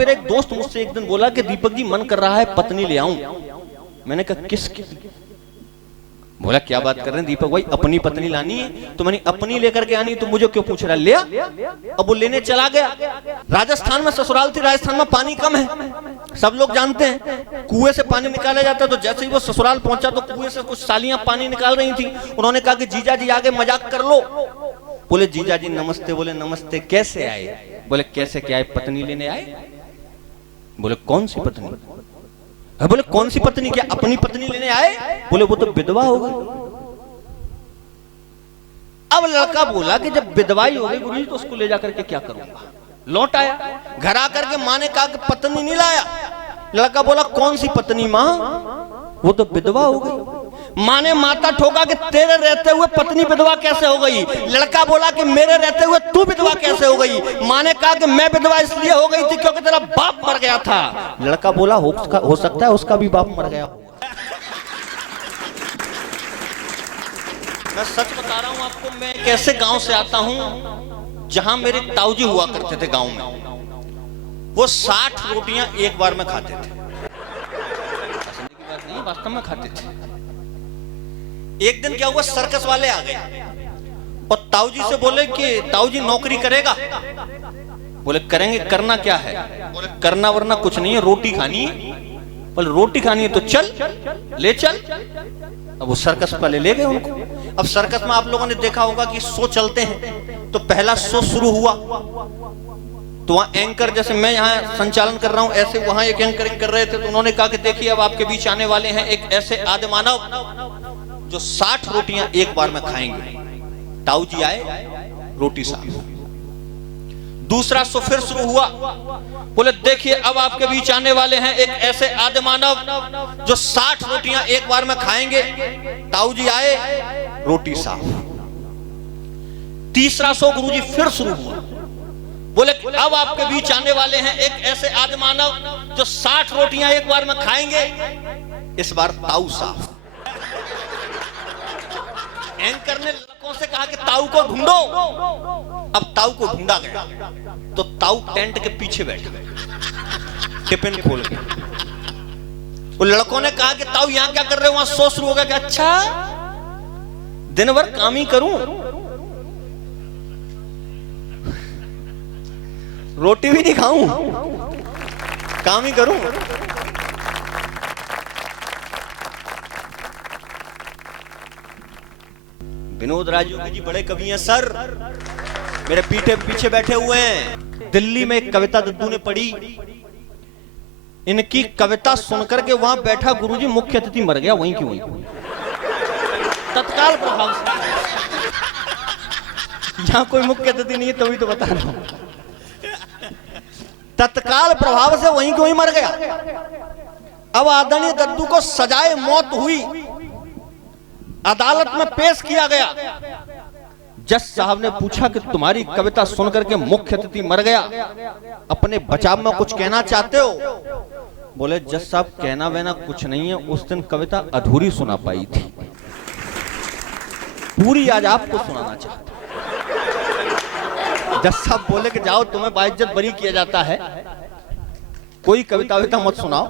मेरा एक दोस्त मुझसे एक दिन बोला कि दीपक जी मन कर रहा है पत्नी ले आऊं। मैंने कहा किसकी? बोला क्या बात कर रहे हैं दीपक भाई, अपनी पत्नी लानी है? तो मैंने अपनी लेकर के आनी, तो मुझे क्यों पूछ रहा? लिया। अब वो लेने चला गया। राजस्थान में ससुराल थी, राजस्थान में पानी कम है, सब लोग जानते हैं, कुएं से पानी निकाला जाता है। तो जैसे ही वो ससुराल पहुंचा तो कुएं से कुछ सालियां पानी निकाल रही थी। उन्होंने कहा कि जीजा जी आगे मजाक कर लो। बोले जीजा जी नमस्ते। बोले नमस्ते, कैसे आए? बोले कैसे क्या आए? पत्नी लेने आए। बोले कौन सी पत्नी? बोले कौन सी पत्नी? क्या अपनी पत्नी लेने आए? बोले वो तो विधवा हो गई। अब लड़का बोला कि जब विधवाई हो गई गुरुजी तो उसको ले जाकर के क्या करूंगा? लौट आया, घर आकर के माँ ने कहा कि पत्नी नहीं लाया। लड़का बोला कौन सी पत्नी माँ? वो तो विधवा हो गई। माँ ने माथा ठोका कि तेरे रहते हुए पत्नी विधवा कैसे हो गई? लड़का बोला कि मेरे रहते हुए तू विधवा कैसे हो गई? माँ ने कहा कि मैं विधवा इसलिए हो गई थी क्योंकि तेरा बाप मर गया था। लड़का बोला हो सकता है उसका भी बाप मर गया। मैं सच बता रहा हूं आपको, मैं एक ऐसे गांव से आता हूं जहां मेरे ताऊजी हुआ करते थे गांव में। वो 60 रोटियां एक बार में खाते थे। नहीं, वास्तव में खाते थे। एक दिन क्या हुआ, सर्कस वाले आ गए और ताऊजी से बोले कि ताऊजी नौकरी करेगा? बोले करेंगे। करना क्या है? बोले करना वरना कुछ नहीं है, रोटी खानी है। बोले रोटी खानी है तो चल, ले चल। अब वो सर्कस वाले ले गए उनको। अब सर्कस में आप लोगों ने देखा होगा कि शो चलते हैं, तो पहला शो शुरू हुआ तो वहां एंकर, जैसे मैं यहाँ संचालन कर रहा हूं ऐसे वहां एक एंकरिंग कर रहे थे। तो उन्होंने कहा कि देखिए अब आपके बीच आने वाले हैं एक ऐसे आदिमानव जो 60 रोटियां एक बार में खाएंगे। ताऊ जी आए, रोटी साफ। दूसरा शो फिर शुरू हुआ। बोले देखिए अब आपके बीच आने वाले हैं एक ऐसे आदिमानव जो 60 रोटियां एक बार में खाएंगे। ताऊ जी आए, रोटी साफ। तीसरा शो गुरुजी फिर शुरू हुआ। बोले अब आपके बीच आने वाले हैं एक ऐसे आदिमानव जो 60 रोटियां एक बार में खाएंगे। इस बार ताऊ साफ। एंकर ने लड़कों से कहा कि ताऊ को ढूंढो। अब ताऊ को ढूंढा गया तो ताऊ टेंट के पीछे बैठा, टिफिन खोल के। वो लड़कों ने कहा कि ताऊ यहां क्या कर रहे हो? वहां शो शुरू हो गया। कि अच्छा दिन भर काम ही करूं, रोटी भी नहीं खाऊं, काम ही करूं। विनोद राजयोगी जी बड़े कवि हैं सर, मेरे पीछे बैठे हुए हैं। दिल्ली में एक कविता दद्दू ने पढ़ी, इनकी कविता सुनकर के वहां बैठा गुरुजी मुख्य अतिथि मर गया वहीं की वहीं, तत्काल प्रभाव से। यहां कोई मुख्य अतिथि नहीं है तभी तो बता रहा हूं। तत्काल प्रभाव से वहीं की वहीं मर गया। अब आदरणीय दद्दू को सजाए मौत हुई, अदालत में पेश किया गया। जज साहब ने पूछा कि तुम्हारी कविता सुनकर के मुख्य अतिथि मर गया, अपने बचाव में कुछ कहना चाहते हो? बोले जज साहब कहना वहना कुछ नहीं है, उस दिन कविता अधूरी सुना पाई थी, पूरी आज आपको सुनाना चाहता। जज साहब बोले कि जाओ तुम्हें बाइज्जत बरी किया जाता है, कोई कविता विता मत सुनाओ।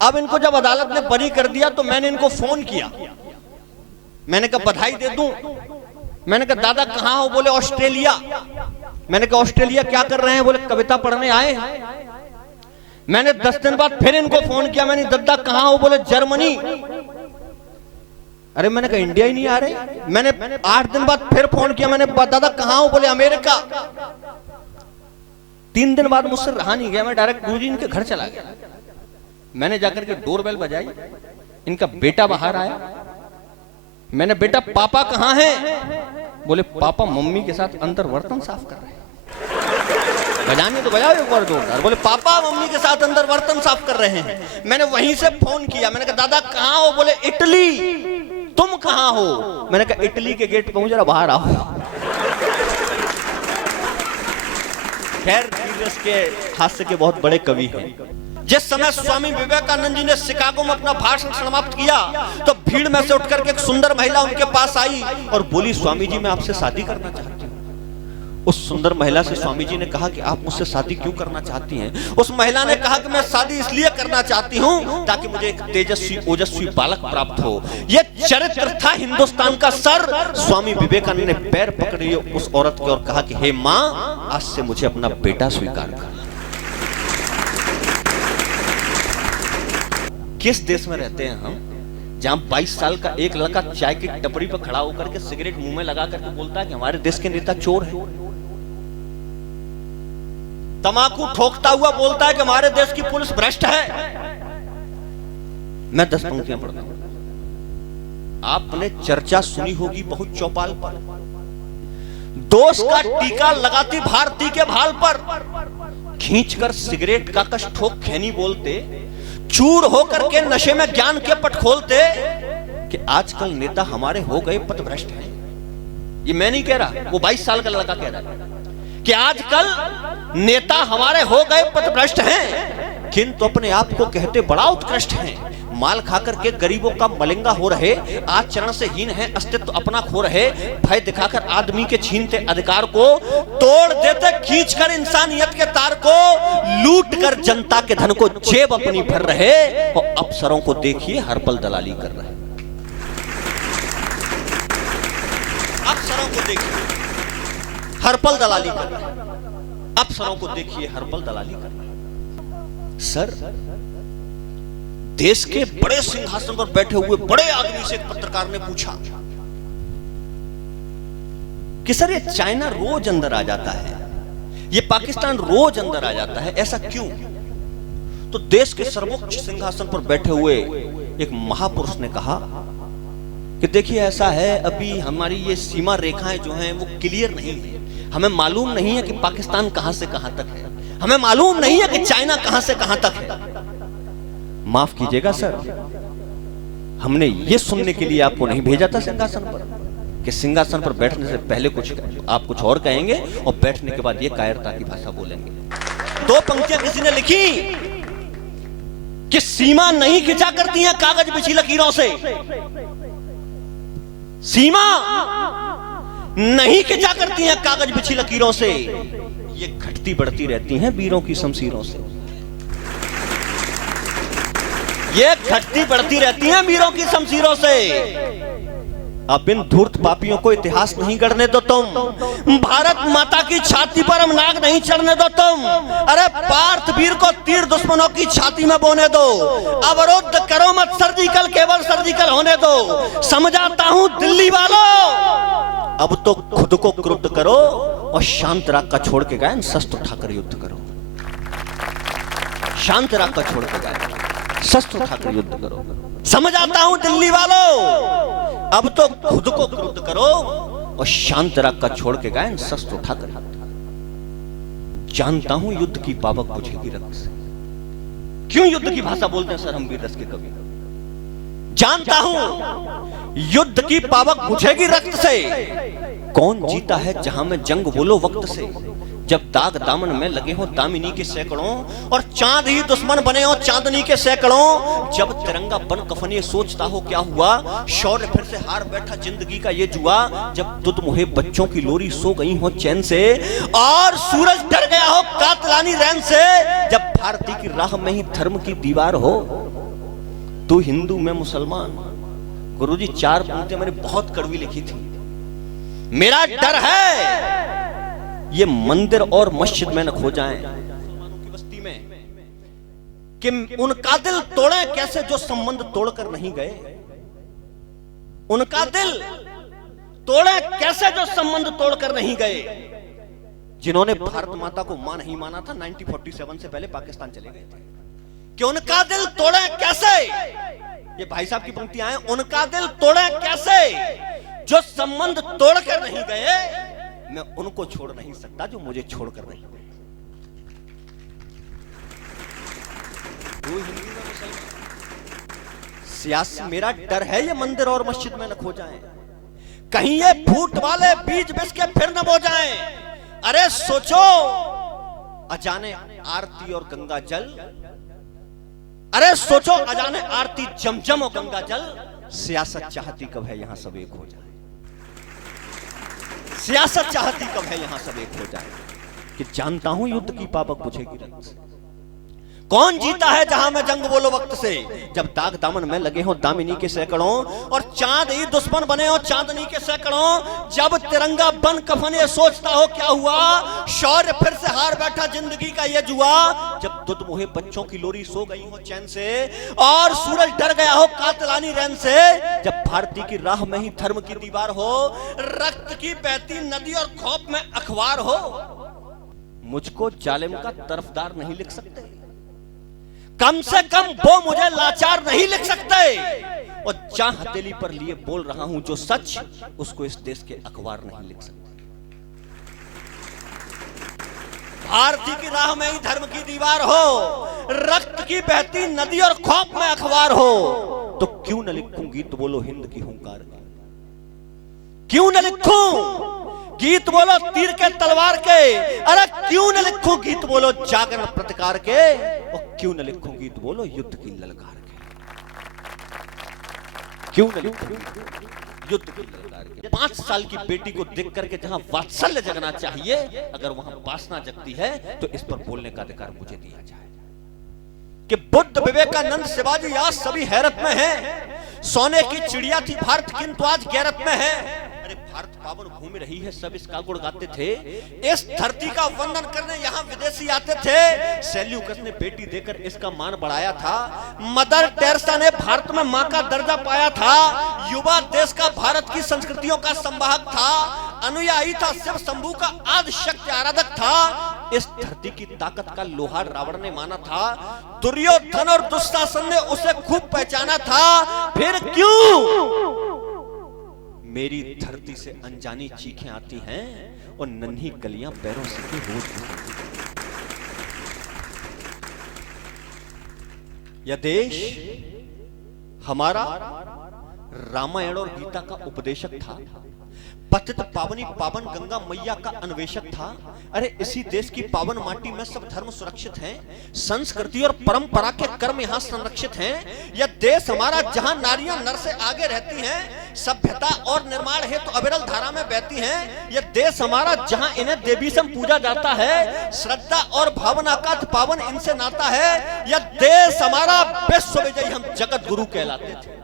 अब इनको जब अदालत ने बरी कर दिया तो मैंने इनको फोन किया। मैंने कहा बधाई दे दूं। मैंने कहा दादा कहां हो? बोले ऑस्ट्रेलिया। मैंने कहा ऑस्ट्रेलिया क्या कर रहे हैं? बोले कविता पढ़ने आए हैं। मैंने 10 दिन बाद फिर इनको फोन किया। मैंने दादा कहां हो? बोले जर्मनी। अरे मैंने कहा इंडिया ही नहीं आ रहे। मैंने 8 दिन बाद फिर फोन किया। मैंने दादा कहां हो? बोले अमेरिका। 3 दिन बाद मुझसे रहा नहीं गया, मैं डायरेक्ट गुरुजी इनके घर चला गया। मैंने जाकर के डोरबेल बजाई, इनका बेटा बाहर आया। मैंने बेटा पापा कहां हैं? बोले पापा मम्मी के साथ अंदर बर्तन साफ कर रहे हैं। बजाने तो बजाओ एक बार जोरदार। बोले पापा मम्मी के साथ अंदर बर्तन साफ कर रहे हैं। मैंने वहीं से फोन किया। मैंने कहा दादा कहां हो? बोले इटली। तुम कहां हो? मैंने कहा इटली के गेट पे हूं, जरा बाहर आओ। खैर जीसस के हास्य के बहुत बड़े कवि हैं। जिस समय स्वामी विवेकानंद जी ने शिकागो में अपना भाषण समाप्त किया तो भीड़ में से उठकर के एक सुंदर महिला उनके पास आई और बोली स्वामी जी मैं आपसे शादी करना चाहती हूँ। उस सुंदर महिला से स्वामी जी ने कहा कि आप मुझसे शादी क्यों करना चाहती हैं? उस महिला ने कहा कि मैं शादी इसलिए करना चाहती हूं ताकि मुझे एक तेजस्वी ओजस्वी बालक प्राप्त हो। यह चरित्र था हिंदुस्तान का सर। स्वामी विवेकानंद ने पैर पकड़ लिए उस औरत के और कहा कि हे मां, आज से मुझे अपना बेटा स्वीकार कर। किस देश में रहते हैं हम जहां 22 साल का एक लड़का चाय की टपरी पर खड़ा होकर के सिगरेट मुंह में लगा करके बोलता है कि हमारे देश के नेता चोर हैं। तंबाकू ठोकता हुआ बोलता है कि हमारे देश की पुलिस भ्रष्ट है। मैं 10 पंक्तियां पढ़ता हूं, आपने चर्चा सुनी होगी बहुत चौपाल पर। दोष का टीका लगाती भारती के भाल पर, खींचकर सिगरेट का कश ठोक खैनी बोलते, चूर होकर के नशे में ज्ञान के पट खोलते कि आजकल नेता हमारे हो गए पथभ्रष्ट हैं। ये मैं नहीं कह रहा, वो 22 साल का लड़का कह रहा है कि आजकल नेता हमारे हो गए पथभ्रष्ट हैं, किंतु अपने आप को कहते बड़ा उत्कृष्ट हैं। माल खाकर के गरीबों का मलिंगा हो रहे, आचरण से हीन है, अस्तित्व अपना खो रहे, भय दिखाकर आदमी के छीनते अधिकार को, तोड़ देते खींचकर इंसानियत के तार को, लूट कर जनता के धन को जेब अपनी भर रहे, और अफसरों को देखिए हर पल दलाली कर रहे। अफसरों को देखिए हर पल दलाली कर रहे, अफसरों को देखिए हर पल दलाली कर रहे। सर, देश के बड़े सिंहासन पर बैठे हुए बड़े आदमी से एक पत्रकार ने पूछा कि सर ये चाइना रोज अंदर आ जाता है, ये पाकिस्तान रोज अंदर आ जाता है, ऐसा क्यों? तो देश के सर्वोच्च सिंहासन पर बैठे हुए एक महापुरुष ने कहा कि देखिए ऐसा है, अभी हमारी ये सीमा रेखाएं जो हैं वो क्लियर नहीं है। हमें मालूम नहीं है कि पाकिस्तान कहां से कहां तक है, हमें मालूम नहीं है कि चाइना कहां से कहां तक है। माफ कीजिएगा सर, हमने ये सुनने के लिए आपको नहीं भेजा था सिंहासन पर कि सिंहासन पर बैठने से पहले आप कुछ और कहेंगे और बैठने के बाद ये कायरता की भाषा बोलेंगे। 2 पंक्तियां किसी ने लिखी कि सीमा नहीं खिंचा करती हैं कागज बिछी लकीरों से, सीमा नहीं खिंचा करती हैं कागज बिछी लकीरों से, ये घटती बढ़ती रहती हैं वीरों की शमशीरों से, ये घटती बढ़ती रहती हैं वीरों की शमशीरों से। अब इन धूर्त पापियों को इतिहास नहीं गढ़ने दो तुम, भारत माता की छाती पर हम नाग नहीं चढ़ने दो तुम। अरे पार्थ वीर को तीर दुश्मनों की छाती में बोने दो, अवरुद्ध करो मत सर्जिकल, केवल सर्जिकल होने दो। समझाता हूं दिल्ली वालों, अब तो खुद को क्रुद्ध करो और शांत राग का छोड़ के गायन शस्त्र उठाकर युद्ध करो। शांत राग का छोड़ के गायन शस्त्र उठाकर युद्ध करो। समझ आता हूं दिल्ली वालों, अब तो खुद को क्रुद्ध करो और शांत राग का छोड़ के गायन शस्त्र उठाकर। जानता हूं युद्ध की पावक बुझेगी रक्त से। क्यों युद्ध की भाषा बोलते हैं सर हम वीर रस के कवि? जानता हूं युद्ध की पावक बुझेगी रक्त से। कौन जीता है जहां में जंग बोलो वक्त से, जब दाग दामन में लगे हो दामिनी के सैकड़ों और चांद ही दुश्मन बने हो चांदनी के सैकड़ों। जब तिरंगा बन कफन सोचता हो क्या हुआ, शौर्य फिर से हार बैठा जिंदगी का ये जुआ। जब दुध मुहे बच्चों की लोरी सो गई हो चैन से और सूरज डर गया हो कातलानी रैन से। जब भारती की राह में ही धर्म की दीवार हो, तू हिंदू में मुसलमान। गुरुजी 4 पंक्तियां मैंने बहुत कड़वी लिखी थी। मेरा डर है ये मंदिर और मस्जिद में न खो जाएं मुसलमानों की बस्ती में, कि उनका दिल तोड़े कैसे जो संबंध तोड़कर नहीं गए। उनका दिल तोड़े कैसे जो संबंध तोड़कर नहीं गए, जिन्होंने भारत माता को मां नहीं माना था 1947 से पहले पाकिस्तान चले गए थे। कि उनका दिल तोड़े कैसे, ये भाई साहब की पंक्तियां हैं, उनका दिल तोड़े कैसे जो संबंध तोड़कर नहीं गए। मैं उनको छोड़ नहीं सकता जो मुझे छोड़कर नहीं गए। सियासी मेरा डर है ये मंदिर और मस्जिद में न खो जाएं, कहीं ये फूट वाले बीज बिस के फिर न बो जाएं। अरे सोचो अजाने आरती और गंगा जल, अरे सोचो अजाने आरती जमजम और गंगा जल। सियासत चाहती कब है यहां सब एक हो जाए। सियासत चाहती कब है यहां सब एक हो जाए कि जानता हूं युद्ध की पावक बुझेगी रक्त से। कौन जीता है जहां में जंग बोलो वक्त से, जब दाग दामन में लगे हो दामिनी के सैकड़ों और चांद ही दुश्मन बने हो चांदनी के सैकड़ों। जब तिरंगा बन कफन ये सोचता हो क्या हुआ, शौर्य फिर से हार बैठा जिंदगी का ये जुआ। जब दुध मुहे बच्चों की लोरी सो गई हो चैन से और सूरज डर गया हो कातलानी रैन से। जब भारती की राह में ही धर्म की दीवार हो, रक्त की बहती नदी और खौफ में अखबार हो। मुझको जालिम का तरफदार नहीं लिख सकते, कम से कम वो मुझे लाचार नहीं लिख सकते। और जहां हथेली पर लिए बोल रहा हूं जो सच, उसको इस देश के अखबार नहीं लिख सकते। भारती की राह में ही धर्म की दीवार हो, रक्त की बहती नदी और खौफ में अखबार हो। तो क्यों न लिखूं गीत बोलो हिंद की हुंकार के, क्यों न लिखूं गीत बोलो तीर के तलवार के। अरे क्यों न लिखूं गीत बोलो जागरण प्रतिकार के, और क्यों न लिखूं गीत बोलो युद्ध की ललकार के। क्यों न लिखूं युद्ध की ललकार के। 5 साल की बेटी को देख करके जहां वात्सल्य जगना चाहिए, अगर वहां वासना जगती है तो इस पर बोलने का अधिकार मुझे दिया जाए कि बुद्ध विवेकानंद शिवाजी आज सभी हैरत में हैं। सोने की चिड़िया थी भारत किंतु आज गैरत में है। अरे भारत पावन भूमि रही है सब इसका गुण गाते थे। इस धरती का वंदन करने यहाँ विदेशी आते थे। सेल्यूकस ने बेटी देकर इसका मान बढ़ाया था। मदर टेरेसा ने भारत में माँ का दर्जा पाया था। युवा देश का भारत की संस्कृतियों का संवाहक था। अनुयायी था शिव शंभू का आदि शक्ति आराधक था। इस धरती की ताकत का लोहार रावण ने माना था। दुर्योधन और दुशासन ने उसे खूब पहचाना था। फिर क्यों मेरी धरती से अनजानी चीखें आती हैं और नन्ही कलियां पैरों से रोज यह देश हमारा रामायण और गीता का उपदेशक था। पतित पावनी पावन गंगा मैया का अन्वेषक था। अरे इसी देश की पावन माटी में सब धर्म सुरक्षित हैं, संस्कृति और परंपरा के कर्म यहाँ संरक्षित हैं। यह देश हमारा जहाँ नारियां नर से आगे रहती हैं, सभ्यता और निर्माण हेतु तो अविरल धारा में बहती हैं। यह देश हमारा जहाँ इन्हें देवी सम पूजा जाता है, श्रद्धा और भावना का पावन इनसे नाता है। यह देश हमारा विश्व विजयी हम जगत गुरु कहलाते थे।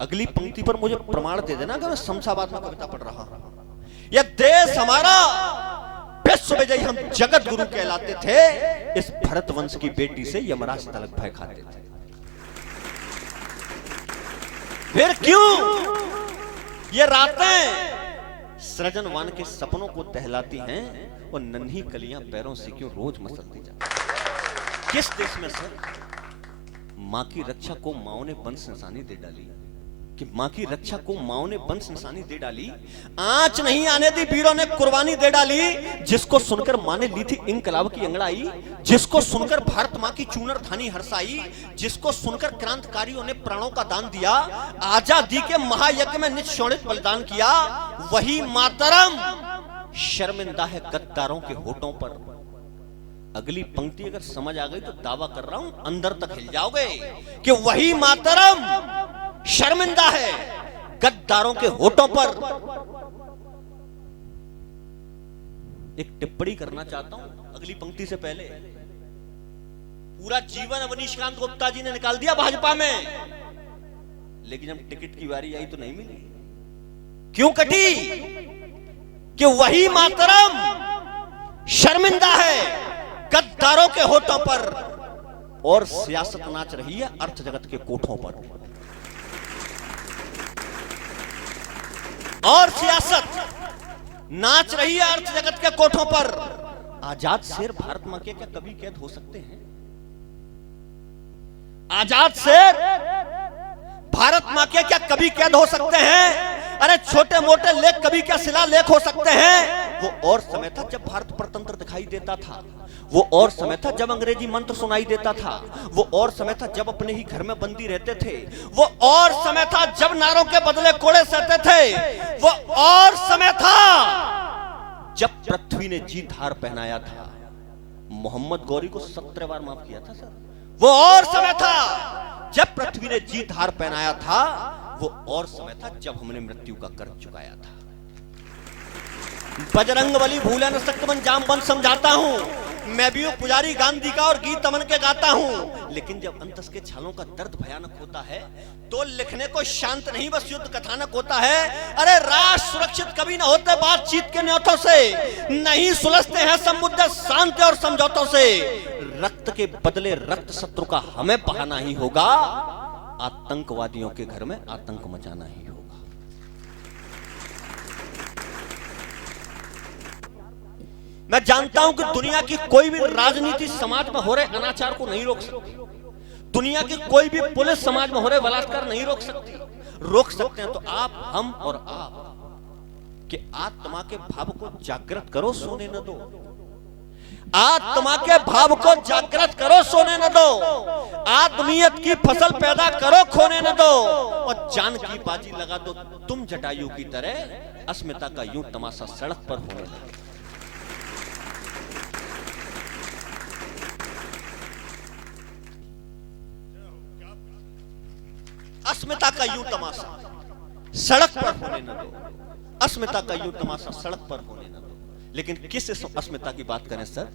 अगली पंक्ति पर मुझे प्रमाण दे देना कि मैं शमशाबाद में कविता पढ़ रहा हूं। यह देश हमारा विश्व विजयी हम जगत गुरु कहलाते थे। इस भरत वंश की बेटी से यमराज तलक भय खाते थे। फिर क्यों ये रातें सृजनवान के सपनों को टहलाती हैं और नन्ही कलियां पैरों से क्यों रोज मसलती जाती। किस देश में सर मां की रक्षा को माओ ने वंश निशानी दे डाली, कि मां की रक्षा को माओ ने वंश निशानी दे डाली। आंच नहीं आने दी वीरों ने कुर्बानी दे डाली। जिसको सुनकर मां ने ली थी इनकलाब की अंगड़ाई, जिसको सुनकर भारत मां की चूनर थानी हर्षाई, जिसको सुनकर क्रांतिकारियों ने प्राणों का दान दिया, आजादी के महायज्ञ में निःशोणित बलिदान किया, वही मातरम शर्मिंदा है गद्दारों के होठों पर। अगली पंक्ति अगर समझ आ गई तो दावा कर रहा हूं अंदर तक हिल जाओगे कि वही मातरम शर्मिंदा है गद्दारों के होठों पर। एक टिप्पणी करना चाहता हूं अगली पंक्ति से पहले। पूरा जीवन अवनीशकांत गुप्ता जी ने निकाल दिया भाजपा में, लेकिन जब टिकट की बारी आई तो नहीं मिली। क्यों कटी? कि वही मातरम शर्मिंदा है गद्दारों के होठों पर और सियासत नाच रही है अर्थ जगत के कोठों पर। और सियासत नाच रही है अर्थ जगत के कोठों पर। आजाद शेर भारत मां के क्या कभी कैद हो सकते हैं? आजाद शेर भारत मां के क्या कभी कैद हो सकते हैं? अरे छोटे मोटे लेख कभी क्या शिलालेख हो सकते हैं? वो और समय था जब भारत परतंत्र दिखाई देता था। वो और समय था जब अंग्रेजी मंत्र सुनाई देता था। वो और समय था जब अपने ही घर में बंदी रहते थे। वो और समय था जब नारों के बदले कोड़े सहते थे। वो और समय था जब पृथ्वी ने जीत हार पहनाया था। मोहम्मद गौरी को 17 बार माफ किया था सर। वो और समय था जब पृथ्वी ने जीत हार पहनाया था। वो और समय था जब हमने मृत्यु का कर्ज चुकाया था। बजरंगबली भूले न सकत जाम बन समझाता हूं। मैं भी हूं पुजारी गांधी का और गीत अमन के गाता हूं। लेकिन जब अंतस के छालों का दर्द भयानक होता है तो लिखने को शांत नहीं बस युद्ध कथानक होता है। अरे राष्ट्र सुरक्षित कभी ना होते बातचीत के न्योतों से, नहीं सुलझते हैं सब मुद्दे शांति और समझौतों से। रक्त के बदले रक्त शत्रु का हमें बहाना ही होगा, आतंकवादियों के घर में आतंक मचाना ही होगा। मैं जानता हूं कि दुनिया की कोई भी राजनीति समाज में हो रहे अनाचार को नहीं रोक सकती। दुनिया की कोई भी पुलिस समाज में हो रहे बलात्कार नहीं रोक सकती। रोक सकते हैं तो आप, हम और आप कि आत्मा के भाव को जागृत करो, सोने न दो। आत्मा के भाव को जागृत करो, सोने न दो। आदमियत की फसल पैदा करो, खोने न दो। और जान की बाजी लगा दो तुम जटायु की तरह, अस्मिता का यूं तमाशा सड़क पर होने लगे। अस्मिता का यूं तमाशा सड़क पर होने न दो। अस्मिता का यूं तमाशा सड़क पर होने न दो। लेकिन किस अस्मिता की बात करें सर?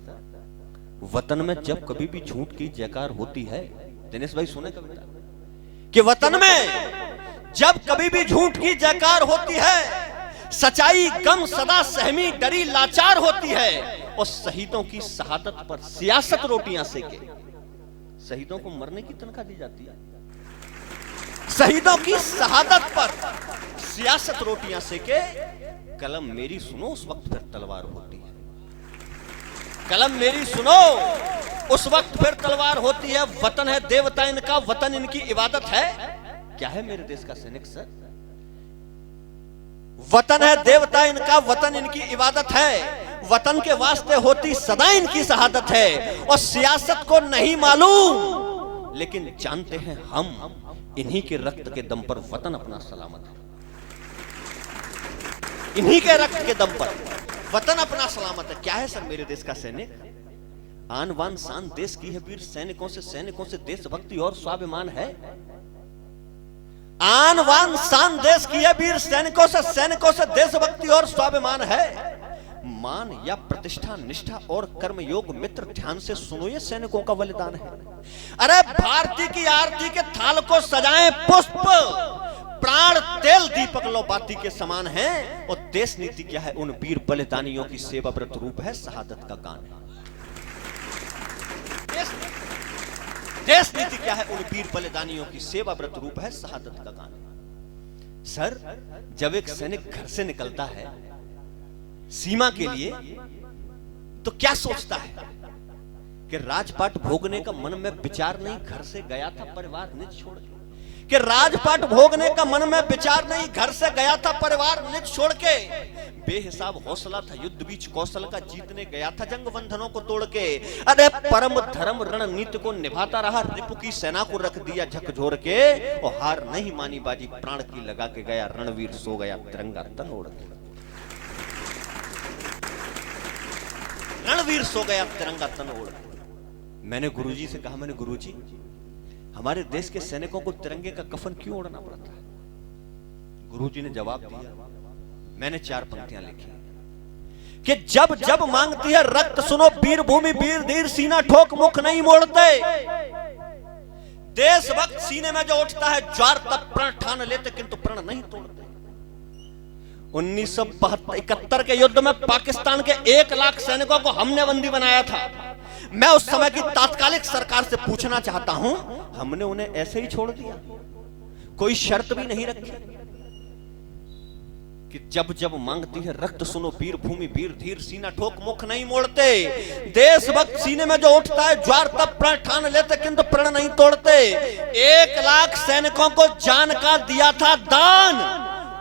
वतन में जब कभी भी झूठ की जयकार होती है, दिनेश भाई सुने कविता, कि वतन में जब कभी भी झूठ की जयकार होती है, सच्चाई गम सदा सहमी डरी लाचार होती है। और शहीदों की शहादत पर सियासत रोटियां सेके। शहीदों को मरने की तनख्वाह दी जाती है, शहीदों की शहादत पर सियासत रोटियां सेके। कलम मेरी सुनो उस वक्त फिर तलवार होती है। कलम मेरी सुनो उस वक्त फिर तलवार होती है। वतन है देवता इनका, वतन इनकी इबादत है। क्या है मेरे देश का सैनिक सर? वतन है देवता इनका, वतन इनकी इबादत है। वतन के वास्ते होती सदा इनकी शहादत है। और सियासत को नहीं मालूम, लेकिन जानते हैं हम इन्हीं के रक्त के दम पर वतन अपना सलामत है। इन्हीं के रक्त के दम पर वतन अपना सलामत है। क्या है सर मेरे देश का सैनिक? आन बान शान देश की है वीर सैनिकों से देशभक्ति और स्वाभिमान है। आन बान शान देश की है वीर सैनिकों से देशभक्ति और स्वाभिमान है। मान या प्रतिष्ठा निष्ठा और कर्मयोग मित्र ध्यान से सुनो ये सैनिकों का बलिदान है। अरे भारती की आरती के थाल को सजाएं पुष्प, प्राण तेल दीपक लो बाती के समान है। और देश नीति क्या है? उन वीर बलिदानियों की सेवा व्रत रूप है, शहादत का गान है। देश नीति क्या है? उन वीर बलिदानियों की सेवा व्रत रूप है, शहादत का गान है। सर जब एक सैनिक घर से निकलता है सीमा के लिए, तो क्या सोचता है कि राजपाट भोगने का मन में विचार नहीं, घर से गया था परिवार निज छोड़ के। कि राजपाट भोगने का मन में विचार नहीं, घर से गया था परिवार निज छोड़ के। बेहिसाब हौसला था युद्ध बीच कौशल का, जीतने गया था जंग बंधनों को तोड़ के। अरे परम धर्म रणनीति को निभाता रहा, रिपु की सेना को रख दिया झकझोर के। और हार नहीं मानी बाजी प्राण की लगा के गया, रणवीर सो गया तिरंगा तन ओढ़ के। रणवीर सो गया तिरंगा तन ओढ़ के। मैंने गुरुजी से कहा, मैंने गुरुजी हमारे देश के सैनिकों को तिरंगे का कफन क्यों ओढ़ना पड़ता है? गुरुजी ने जवाब दिया, मैंने 4 पंक्तियां लिखी कि जब जब मांगती है रक्त सुनो वीर भूमि वीर धीर सीना ठोक मुख नहीं मोड़ते। देशभक्त सीने में जो उठता है ज्वार तब प्रण ठान लेते किंतु प्रण नहीं तोड़ते। 1971 के युद्ध में पाकिस्तान के 1 लाख सैनिकों को हमने बंदी बनाया था। मैं उस समय की तात्कालिक सरकार से पूछना चाहता हूं, हमने उन्हें ऐसे ही छोड़ दिया? कोई शर्त भी नहीं रखी कि जब जब मांगती है रक्त सुनो वीर भूमि वीर धीर सीना ठोक मुख नहीं मोड़ते। देशभक्त सीने में जो उठता है ज्वार तब प्रण ठान लेते किंतु प्रण नहीं तोड़ते। 1 लाख सैनिकों को जान का दिया था दान,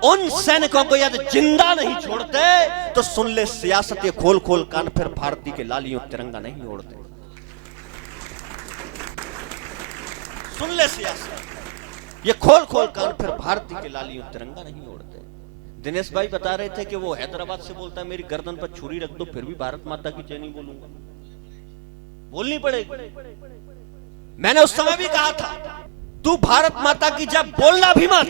उन सैनिकों को यदि जिंदा नहीं छोड़ते तो सुन ले सियासत ये खोल खोल कान, फिर भारती के लालियों तिरंगा नहीं ओढ़ते। सुन ले सियासत ये खोल खोल कान, फिर भारती के लालियों तिरंगा नहीं ओढ़ते। दिनेश भाई बता रहे थे कि वो हैदराबाद से बोलता है मेरी गर्दन पर छुरी रख दो फिर भी भारत माता की जय नहीं बोलूंगा, बोलनी पड़ेगी। मैंने उस समय भी कहा था तू भारत माता की जय बोलना भी मत,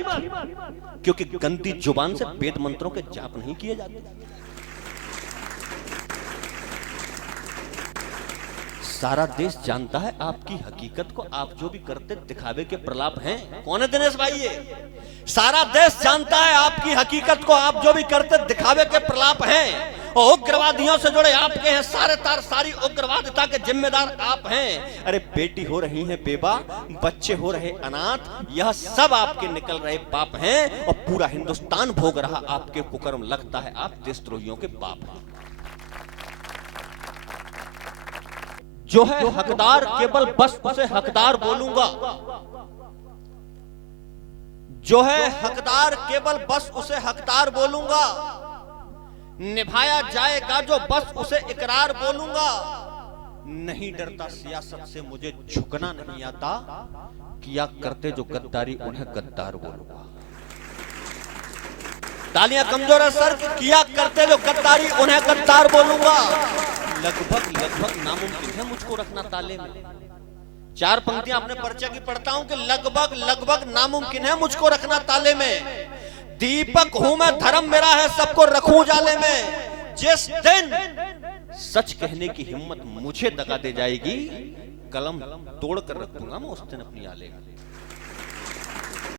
क्योंकि गंदी जुबान से वेद मंत्रों के जाप नहीं किए जाते। सारा देश जानता है आपकी हकीकत को, आप जो भी करते दिखावे के प्रलाप हैं। कौन है दिनेश भाई ये? सारा देश जानता है आपकी हकीकत को, आप जो भी करते दिखावे के प्रलाप हैं। और उग्रवादियों से जुड़े आपके हैं सारे तार, सारी उग्रवादिता के जिम्मेदार आप हैं। अरे बेटी हो रही है बेवा, बच्चे हो रहे अनाथ, यह सब आपके निकल रहे पाप हैं और पूरा हिंदुस्तान भोग रहा आपके कुकर्म। लगता है आप देशद्रोहियों के बाप हैं। जो है हकदार केवल बस उसे हकदार बोलूंगा, जो है हकदार केवल बस उसे हकदार बोलूंगा। निभाया जाएगा जो बस उसे इकरार बोलूंगा। नहीं डरता सियासत से, मुझे झुकना नहीं आता। किया करते जो गद्दारी उन्हें गद्दार बोलूंगा। तालियां कमजोर है सर। किया करते जो गद्दारी उन्हें गद्दार बोलूंगा। लगभग नामुमकिन है मुझको रखना ताले में। 4 पंक्तियां अपने परिचय की पढ़ता हूं कि लगभग नामुमकिन है मुझको रखना ताले में। दीपक हूं मैं, धर्म मेरा है, सबको रखूं उजाले में। जिस दिन सच कहने की हिम्मत मुझे दगा दे जाएगी, कलम तोड़ कर रख दूंगा मैं उस दिन अपनी आले।